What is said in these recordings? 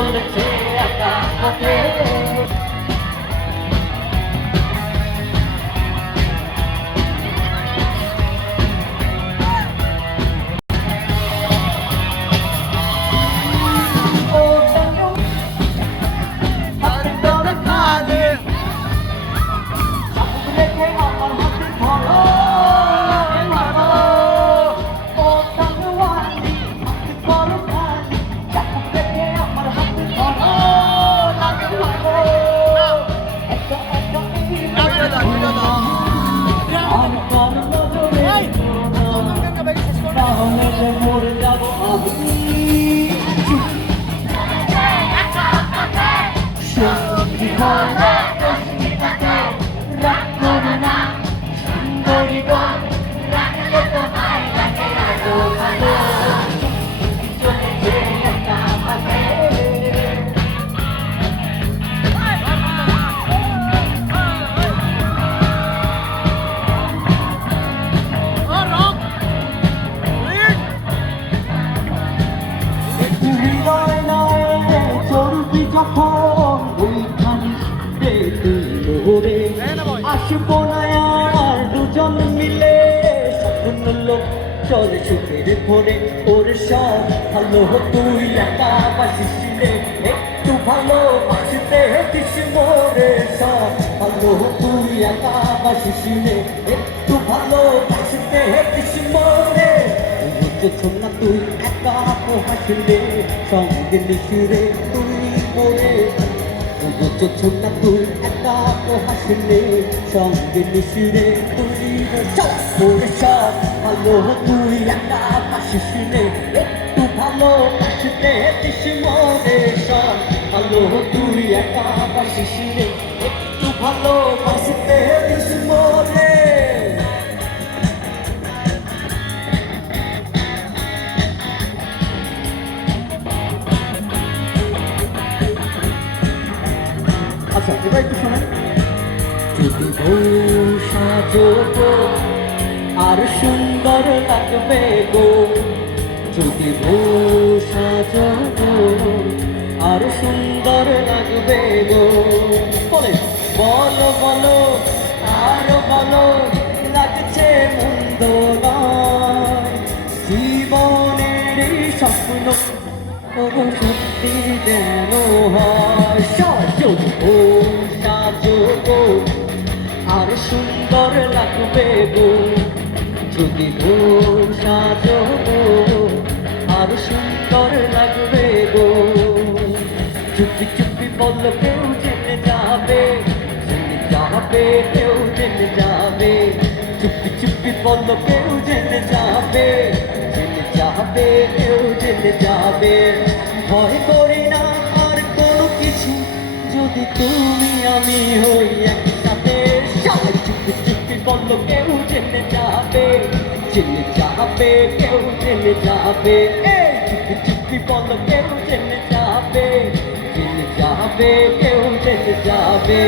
চলেছে একা পথে। মরে যাবো আসবো না আর দুজন মিলে স্বপ্ন লোক চলে সুখের ভরে ওর সব ভালো তুই একা বাসিসিলে একটু ভালো বাসিতে দিস মোরে সব ভালো তুই একা বাসিসিলে একটু ভালো বাসিতে দিস মোরে বুঝেছ না তুই একা হাসিলে সঙ্গে মিশিরে তুই মোরে বুঝেছ না তুই একা হাসিলে সঙ্গে মিশিরে তুই ওর সব ভালো তুই একা বাসিসিলে একটু ভালো বাসিতে দিস মোরে সব ভালো তুই একা বাসিসিলে একটু ভালো বাসিতে দিস মোরে। আচ্ছা এবার একটু শোনেন। যদি বউ সাজবো আর সুন্দর লাগবে গো, যদি বউ সাজবো আর সুন্দর লাগবে গো, বলে বলো বলো আরো বলো লাগছে মন্দ নয়, জীবনের স্বপ্ন সত্যি যেন হয়। সাজবো সাজবো আর সুন্দর লাগবে গো, যদি গো সাজবো আর সুন্দর লাগবে গো, চুপি চুপি বল কেউ জেনে যাবে, জেনে যাবে কেউ জেনে যাবে, চুপি চুপি বল কেউ জেনে যাবে, জেনে যাবে কেউ জেনে যাবে। ভয় করি না আর কোনো কিছু যদি তুমি আমি হই একসাথে, চুপি চুপি বল কেউ জেনে যাবে, জেনে যাবে কেউ জেনে যাবে, চুপি চুপি বল কেউ জেনে যাবে, জেনে যাবে কেউ জেনে যাবে।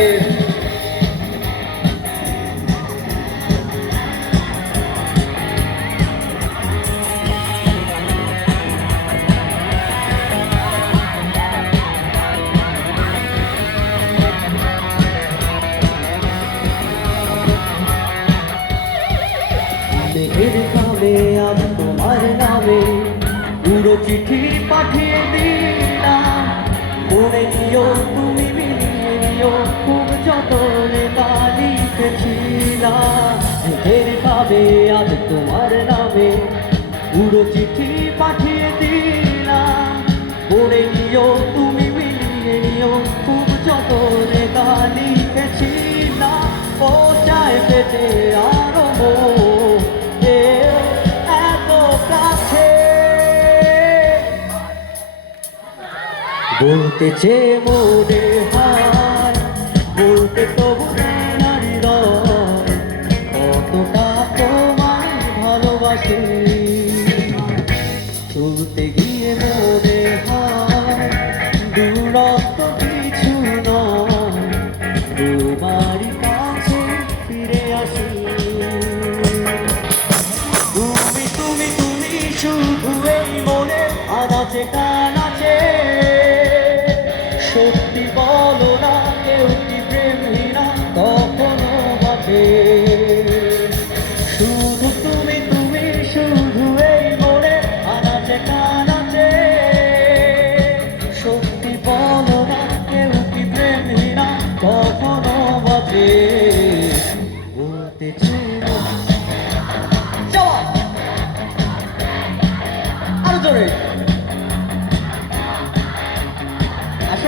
মেঘের কাবে আজ তোমার নামে পুরো চিঠি পাঠিয়ে দিলাম, মনে নিও তুমি মিলিয়ে নিও খুব যতনে তা লিখেছিলাম। মেঘের কাবে আজ তোমার নামে পুরো চিঠি পাঠিয়ে দিলাম, মনে নিও তুমি মিলিয়ে নিও খুব যতনে তা লিখেছিলাম। ও চাই পেতে আরো বলতেছে মনে হার বলতে তবু নারী কতটা তোমায় ভালোবাসে, চলতে গিয়ে মনে হার দূরত্ব কিছু নয়, তোমারই কাছে ফিরে আসি। তুমি তুমি তুমি শুধু এই মনে আনাচে কানাচে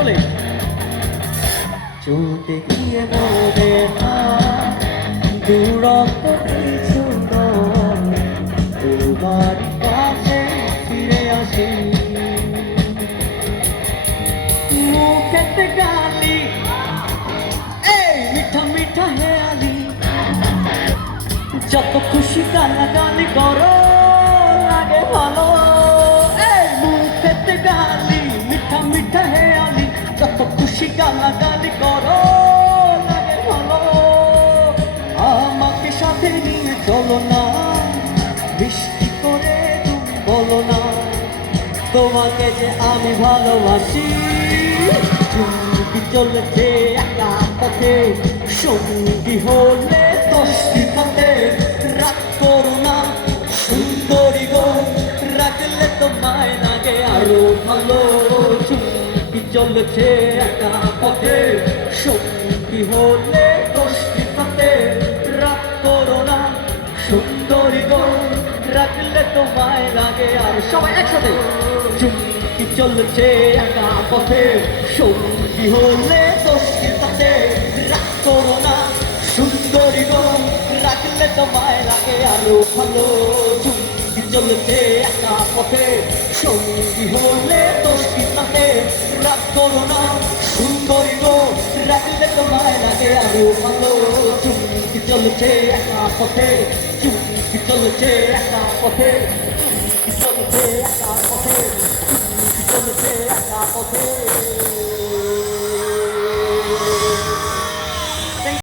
বলে চলতে গিয়ে মনে হয় দূরত্ব কিছু নয়, তোমার কাছে ফিরে আসি। মুখেতে গালি, এই মিঠা মিঠা হেয়ালি, যত খুশি গালাগালি করো লাগে ভালো। এই মুখেতে গালি, মিঠা মিঠা হেয়ালি, যত খুশি গালাগালি করো লাগে ভালো। আমাকে সাথে নিয়ে চলো না, বৃষ্টি করে তুমি বলো না তোমাকে যে আমি ভালোবাসি। চুমকি চলেছে একা পথে, সঙ্গী হলে দোষী পথে। রাগ করো না সুন্দরী গো, রাখলে তোমায় লাগে আরো ভালো। চুমকি চলেছে একা পথে, সঙ্গী হলে দোষী পথে। রাগ করো না সুন্দরী গো, রাখলে তোমায় লাগে আর। সবাই একসাথে চুমকি চলছে একা পথে, সঙ্গী হলে দোষী পথে। রাগ করো না সুন্দরী গো, রাখলে তোমায় লাগে আরো ভালো। চুমকি চলছে একা পথে, সঙ্গী হলে দোষী পথে। রাগ করো না সুন্দরী গো, রাখলে তোমায় লাগে আরো ভালো। চুমকি চলছে একা পথে, চুমকি চলছে একা পথে, চলছে একা পথে, চলছে একা পথে।